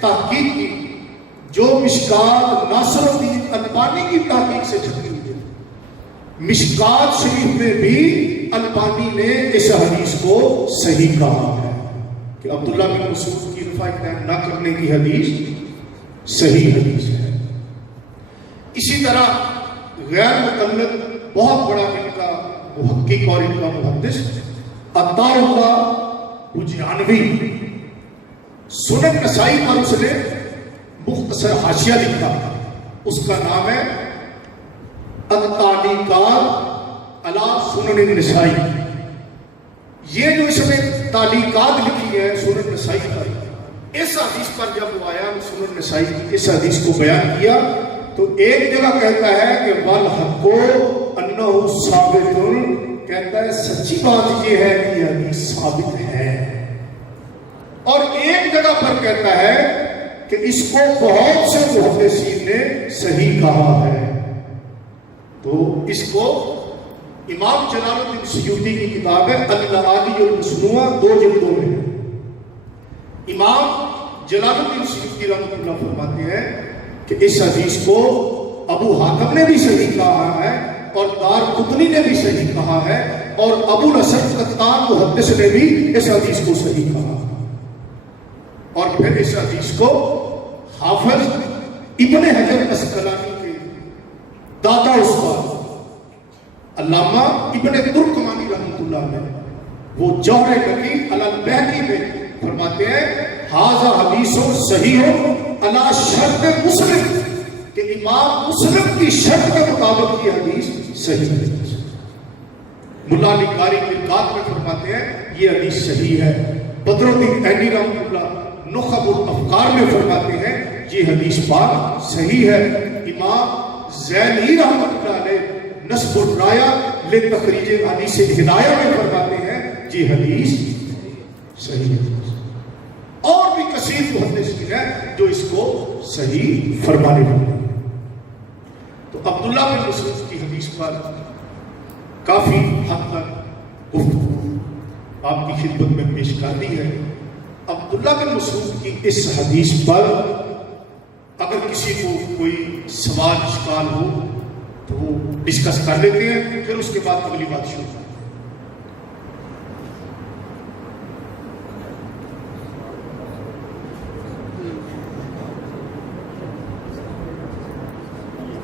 تحقیق کی جو مشکات ناصر الدین البانی کی تحقیق سے چھپی ہوئی ہے. مشکات شریف میں بھی البانی نے اس حدیث کو صحیح کہا ہے کہ عبداللہ بن مسعود کی رفع دین نہ کرنے کی حدیث صحیح حدیث ہے. اسی طرح غیر مقلد بہت بڑا ان کا محقق اور ان کا محدث عطا اللہ حجانوی سنن نسائی پر اس نے مختصر حاشیہ لکھا. اس کا نام ہے التعلیقات علی سنن النسائی. یہ جو اس نے تعلیقات لکھی ہے سنن نسائی پر، اس حدیث پر جب وہ آیا سنن نسائی کی اس حدیث کو بیان کیا تو ایک جگہ کہتا ہے کہ والحق انہ ثابت، کہتا ہے سچی بات یہ ہے کہ یہ حدیث ثابت ہے. اور ایک جگہ پر کہتا ہے کہ اس کو بہت سے محدثین نے صحیح کہا ہے. تو اس کو امام جلال الدین سیوطی کی کتاب ہے اللآلی المصنوع 2 جلدوں میں. امام جلال الدین سیوطی رحمۃ اللہ فرماتے ہیں کہ اس حدیث کو ابو حاتم نے بھی صحیح کہا ہے اور دارقطنی نے بھی صحیح کہا ہے اور ابو الحسن قطان محدث نے بھی اس حدیث کو صحیح کہا. اور پھر اس حدیث کو حافظ ابن حجر اسقلانی کے دادا استاد علامہ ابن ترکمانی رحمۃ اللہ علیہ وہ جوہر نقی علی البہقی میں فرماتے ہیں ھذا حدیث صحیح علی شرط مسلم، کہ امام مسلم کی شرط کے مطابق یہ حدیث صحیح ہے. ملا علی قاری مرقات میں فرماتے ہیں یہ حدیث صحیح ہے. بدر الدین عینی رحمۃ اللہ نخب الافکار میں فرماتے ہیں یہ حدیث پاک صحیح ہے. امام زینی رحمۃ اللہ علیہ نصب الرایہ لتخریج حدیث ہدایہ میں فرماتے ہیں یہ حدیث صحیح ہے. اور بھی کثیر محدثین ہیں جو اس کو صحیح فرمانے والے ہیں. تو عبداللہ بن مسعود کی حدیث پر کافی حد تک گفتگو آپ کی خدمت میں پیش کر دی ہے. عبداللہ بن مسعود کی اس حدیث پر اگر کسی کو کوئی سوال اشکال ہو تو وہ ڈسکس کر لیتے ہیں، پھر اس کے بعد اگلی بات شروع کرتے ہیں.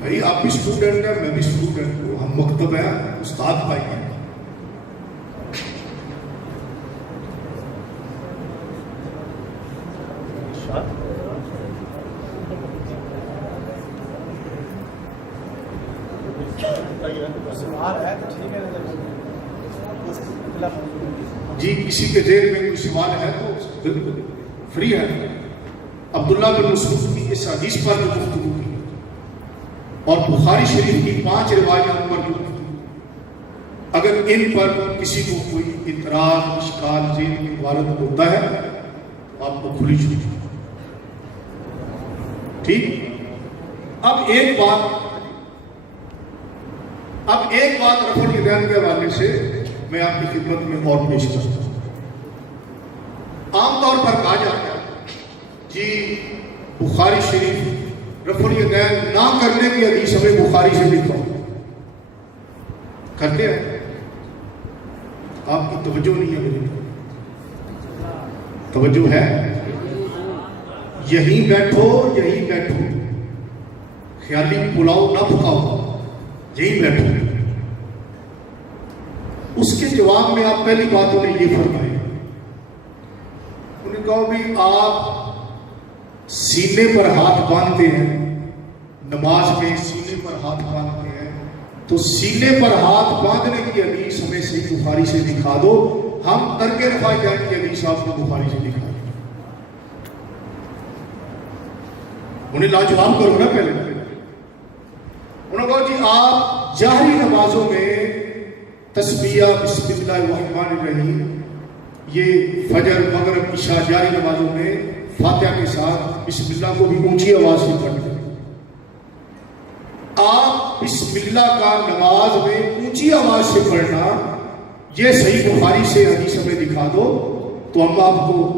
بھائی آپ بھی اسٹوڈنٹ ہیں، میں بھی اسٹوڈنٹ ہوں، ہم مکتب ہیں، استاد بھائی ہیں. جی کسی کے ذہن میں کوئی سوال ہے تو بالکل فری ہے. عبداللہ بن مسعود کی اس حدیث پر جو گفتگو کی اور بخاری شریف کی 5 روایات پر جو گفتگو، اگر ان پر کسی کو کوئی اعتراض اشکال ذہن میں وارد ہوتا ہے تو آپ کو کھلی چھوٹ. ٹھیک. اب ایک بات رفع الیدین کے حوالے سے میں آپ کی خدمت میں اور پیش کرتا ہوں. عام طور پر کہا جاتا ہے جی بخاری شریف رفع الیدین نہ کرنے کی حدیث ہمیں بخاری سے لکھا کرتے ہیں. آپ کی توجہ نہیں ہے میری توجہ ہے. یہیں بیٹھو خیالی پلاؤ نہ پکاؤ، یہیں بیٹھو. اس کے جواب میں آپ پہلی بات انہیں یہ فرمائے، انہیں کہا بھی آپ سینے پر ہاتھ باندھتے ہیں، نماز میں سینے پر ہاتھ باندھتے ہیں، تو سینے پر ہاتھ باندھنے کی حدیث ہمیں صحیح بخاری سے دکھا دو، ہم ترک رفع الیدین کی حدیث آپ کو بخاری سے دکھا دیں. انہیں لاجواب کرو نا. پہلے انہوں نے کہا جی آپ جہری نمازوں میں تسبیح بسم اللہ الرحمن الرحیم، یہ فجر مغرب عشاء جاری نمازوں میں فاتحہ کے ساتھ بسم اللہ کو بھی اونچی آواز سے پڑھتے ہیں. آپ بسم اللہ کا نماز میں اونچی آواز سے پڑھنا یہ صحیح بخاری سے حدیث ہمیں دکھا دو تو ہم آپ کو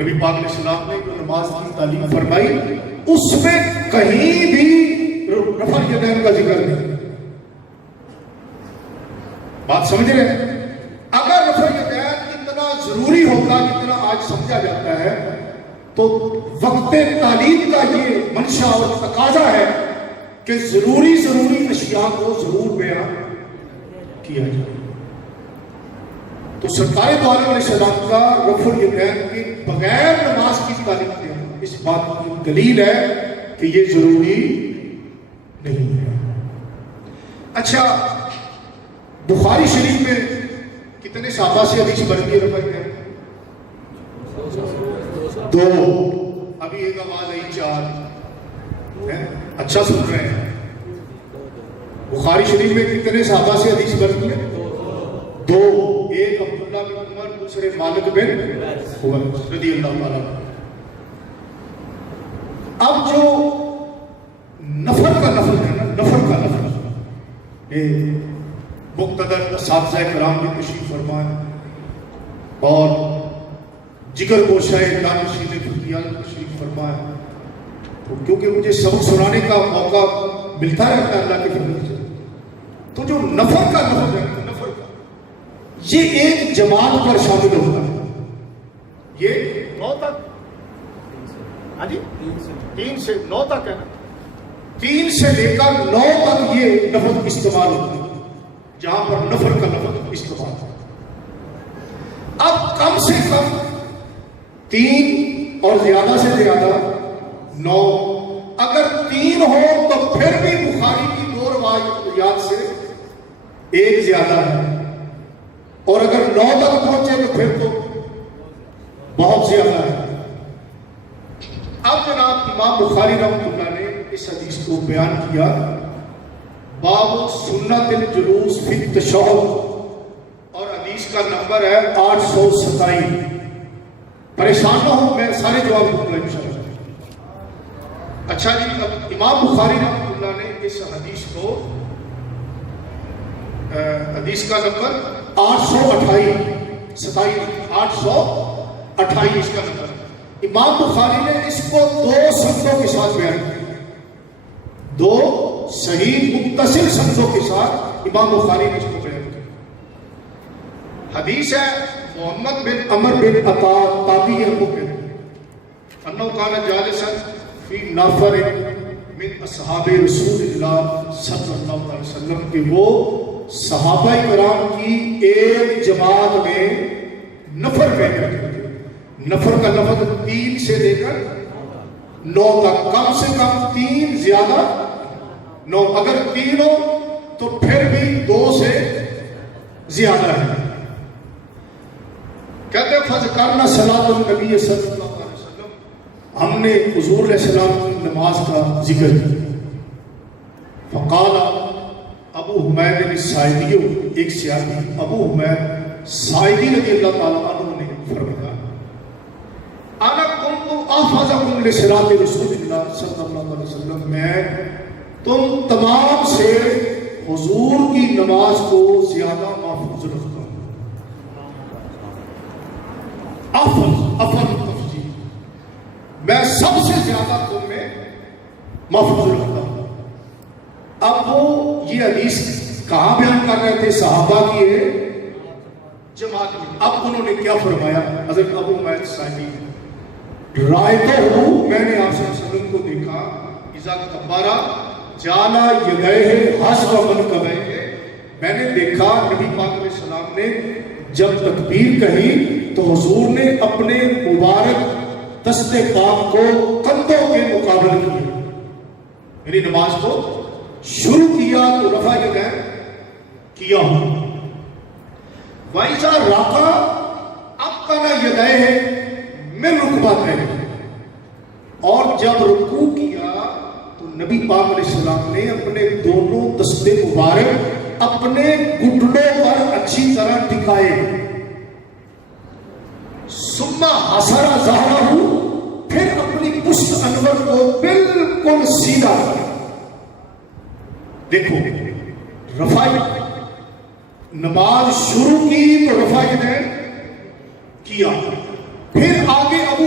نبی پاک علیہ السلام نے جو نماز کی تعلیم فرمائی اس میں کہیں بھی رفع الیدین کا ذکر نہیں. بات سمجھ رہے ہیں؟ اگر رفع الیدین اتنا ضروری ہوتا جتنا آج سمجھا جاتا ہے تو وقت تعلیم کا یہ منشا اور تقاضا ہے کہ ضروری اشیاء کو ضرور بیان کیا جائے. تو سرکار دو عالم علیہ السلام کا رفع الیدین کے بغیر نماز کی تعلیم دینا اس بات کی دلیل ہے کہ یہ ضروری نہیں ہے. اچھا، بخاری شریف میں کتنے صحابہ سے حدیث بڑھتی ہے رفع الیدین؟ 2. ابھی ایک آواز آئی 4. اچھا سن رہے ہیں؟ بخاری شریف میں کتنے صحابہ سے حدیث بڑھتی ہے؟ 2. ایک عبداللہ بن عمر، دوسرے مالک بن حویرث رضی اللہ تعالیٰ. اب جو نفر کا لفظ ہے نا، نفر کا لفظ یہ مقتدر اساتذہ کرام نے تشریف فرمائے اور جگر گوشہ دانشین فقیہ تشریف فرمائے. تو کیونکہ مجھے سبق سنانے کا موقع ملتا رہتا ہے اللہ کے فضل سے، تو جو نفر کا لفظ ہے، نفر کا یہ ایک جماعت پر شامل ہوتا ہے. یہ 9 تک، ہاں جی 3 سے 9 تک ہے نا، 3 سے لے کر 9 تک یہ لفظ استعمال ہوتا ہے جہاں پر نفر کا لفظ استعمال ہے. اب کم سے کم 3 اور زیادہ سے زیادہ 9. اگر 3 ہو تو پھر بھی بخاری کی 2 روایات سے ایک زیادہ ہے، اور اگر 9 تک پہنچے تو پھر تو بہت زیادہ ہے. اب جناب امام بخاری رحمۃ اللہ نے اس حدیث کو بیان کیا، باب سنت الجلوس فی التشہد، اور حدیث کا نمبر ہے 827. پریشان نہ ہو، میں سارے جواب دوں گا انشاءاللہ. اچھا جی، اب امام بخاری رحمۃ اللہ نے اس حدیث کو حدیث کا نمبر 828 اس کا نمبر. امام بخاری نے اس کو 2 سندوں کے ساتھ بیان کیا، 2 صحیح متصل سندوں کے ساتھ امام بخاری نے اس کو بیان کیا. حدیث ہے محمد بن عمر بن عطا تابعی ابو بکر انہ کان جالسا فی نفر من اصحاب رسول اللہ صلی اللہ علیہ وسلم کہ وہ صحابہ کرام کی ایک جماعت میں نفر میں بیٹھے تھے. نفر کا لفظ 3 سے لے کر 9 تک، کم سے کم 3 زیادہ 9. اگر 3 ہو تو پھر بھی 2 سے زیادہ ہے. کہتے ہیں فذکرنا صلاۃ النبی صلی اللہ علیہ وسلم، ہم نے حضور علیہ السلام کی نماز کا ذکر کیا. فقال ابو حمید الساعدی، ایک صحابی ابو حمید ساعدی رضی اللہ تعالیٰ عنہ نے فرمایا، انا کنت احفظکم لصلاۃ رسول اللہ صلی اللہ علیہ وسلم، میں تم تمام سے حضور کی نماز کو زیادہ محفوظ رکھتا ہوں. افضل تفضیل، میں سب سے زیادہ تم میں محفوظ رکھتا ہوں. اب وہ یہ حدیث کہاں بیان کر رہے تھے؟ صحابہ کی جماعت میں. اب انہوں نے کیا فرمایا؟ حضرت ابو حمید ساعدی، رائتہ ہوں، میں نے آپ صلی اللہ علیہ وسلم کو دیکھا، اذا کبرا جالا یدیہ حسب منکبیہ، میں نے دیکھا نبی پاک علیہ السلام نے جب تکبیر کہی تو حضور نے اپنے مبارک دست پاک کو کندھوں کے مقابل کیا، یعنی نماز کو شروع کیا تو رفع الیدین کیا ہوں. وَإِذَا رَكَعَ أَمْكَنَ يَدَيْهِ مِنْ رُكْبَتَيْهِ، اور جب رکوع کیا تو نبی پاک علیہ السلام نے اپنے دونوں دست مبارک اپنے گھٹنوں پر اچھی طرح ٹکائے. ثُمَّ حَسَرَ ظَهْرَهُ، پھر اپنی پشت انور کو بالکل سیدھا کیا. دیکھو، رفع نماز شروع کی تو رفع الیدین کیا، پھر آگے ابو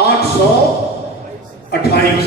828।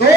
2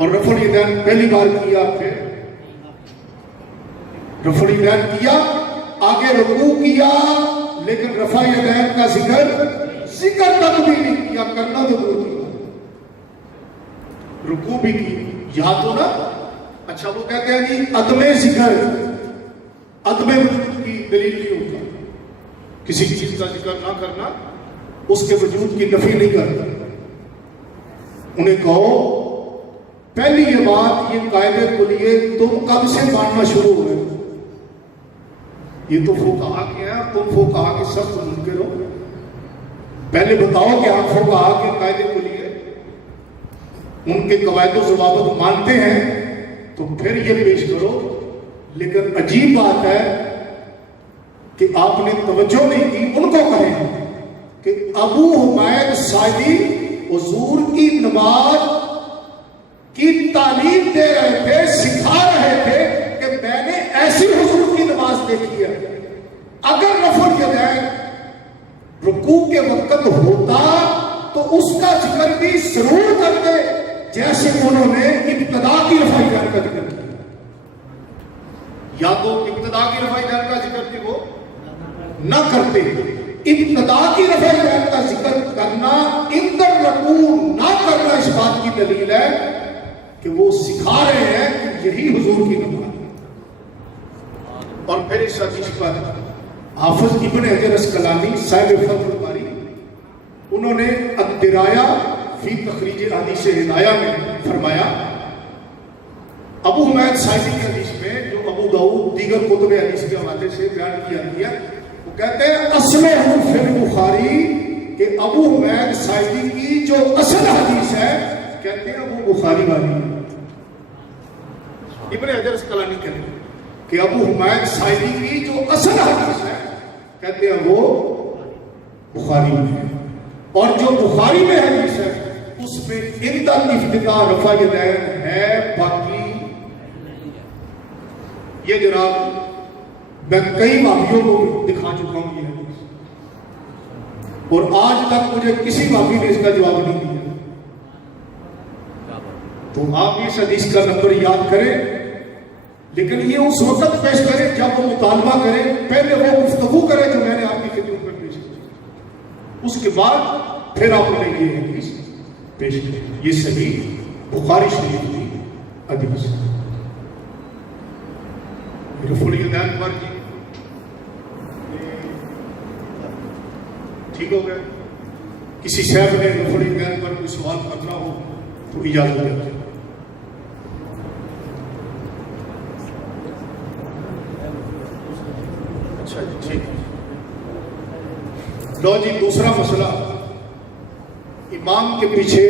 اور رفع الیدین پہلی بار کیا، پھر رفع الیدین کیا، آگے رکوع کیا، لیکن رفع الیدین کا ذکر تک بھی نہیں کیا، کرنا تو دور کی بات، رکوع بھی کی، یاد ہو نا؟ اچھا وہ کہتے ہیں جی عدم ذکر عدم وجود کی دلیل نہیں ہوتا، کسی چیز کا ذکر نہ کرنا اس کے وجود کی نفی نہیں کرتا۔ انہیں کہو پہلی یہ بات، یہ قاعدے کلیے تم کب سے ماننا شروع ہوئے؟ یہ تو فقہا کے ہیں، تم فقہا کے سخت منکر ہو، پہلے بتاؤ کہ ہم فقہا کے قاعدے کلیے ان کے قواعد و ضوابط مانتے ہیں تو پھر یہ پیش کرو۔ لیکن عجیب بات ہے کہ آپ نے توجہ نہیں کی، ان کو کہیں کہ ابو حمید ساعدی حضور کی نماز کی تعلیم دے رہے تھے، سکھا رہے تھے کہ میں نے ایسی حضور کی نماز دیکھی ہے، اگر رفع الیدین رکوع کے وقت ہوتا تو اس کا ذکر بھی ضرور کرتے، جیسے انہوں نے ابتدا کی رفع الیدین کا ذکر کیا۔ یا تو ابتدا کی رفع الیدین کا ذکر تھی وہ نہ کرتے، ابتدا کی رفع الیدین کا ذکر کرنا، اندر رکوع نہ کرنا اس بات کی دلیل ہے کہ وہ سکھا رہے ہیں کہ یہی حضور کی نماز ہے۔ اور پھر اس حدیث پر حافظ ابن حجر اسقلانی صاحب فتح الباری انہوں نے الدرایا فی تخریج حدیث ہدایہ میں فرمایا، ابو حمید ساعدی کی حدیث میں جو ابو داؤد دیگر کتب حدیث کے حوالے سے بیان کیا گیا، وہ کہتے ہیں اصلہ فی البخاری، کہ ابو حمید ساعدی کی جو اصل حدیث ہے کہتے ہیں وہ بخاری والی ہے۔ ابن حجر اسقلانی کہتے ہیں کہ ابو حمید ساعدی کی جو اصل حدیث ہے کہتے ہیں وہ بخاری میں ہے، اور جو بخاری میں حدیث ہے اس میں عند الافتتاح رفع الیدین ہے، باقی یہ جناب میں کئی وہابیوں کو دکھا چکا ہوں یہ حدیث، اور آج تک مجھے کسی وہابی نے اس کا جواب نہیں دیا۔ تو آپ اس حدیث کا نمبر یاد کریں، لیکن یہ اس وقت پیش کریں جب وہ مطالبہ کریں، پہلے وہ گفتگو کریں جو میں نے آپ کی خدمت میں پیش کی، اس کے بعد پھر آپ نے یہ حدیث پیش کی۔ یہ صحیح بخاری شریف کی حدیث ہے۔ رفع الیدین پر جی ٹھیک ہو گئے؟ کسی صاحب نے رفع الیدین پر کوئی سوال کرنا ہو تو اجازت ہے۔ اچھا جی ٹھیک۔ لو جی دوسرا مسئلہ، امام کے پیچھے